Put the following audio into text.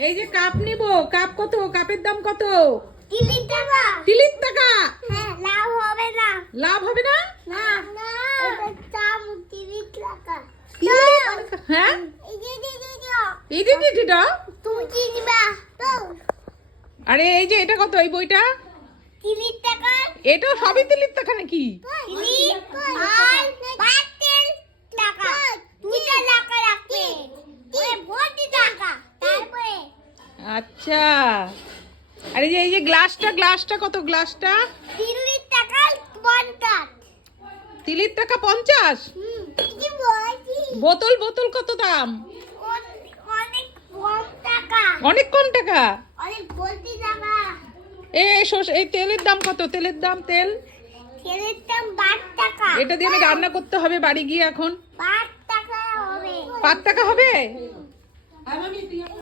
এই যে কাপ নিব কাপ কত? কাপের দাম কত? তিরিশ টাকা। তিরিশ টাকা? হ্যাঁ লাভ হবে না। লাভ হবে না? হ্যাঁ? আরে এই যে এটা কত? এই বইটা? এটা সবই তিরিশ টাকা নাকি তিরিশ আর বাতিল টাকা দুইটা টাকা রাখবে ওই ভর্তি টাকা তারপরে আচ্ছা। আরে যে এই যে গ্লাসটা গ্লাসটা কত? গ্লাসটা তিরিশ টাকা পঞ্চাশ। তিরিশ টাকা পঞ্চাশ? বোতল বোতল কত দাম? অনেক কম টাকা। এ এই তেলের দাম কত? তেলের দাম তেল? দাম টাকা। এটা দিয়ে আমি রান্না করতে হবে বাড়ি গিয়ে এখন। পাঁচ টাকা হবে?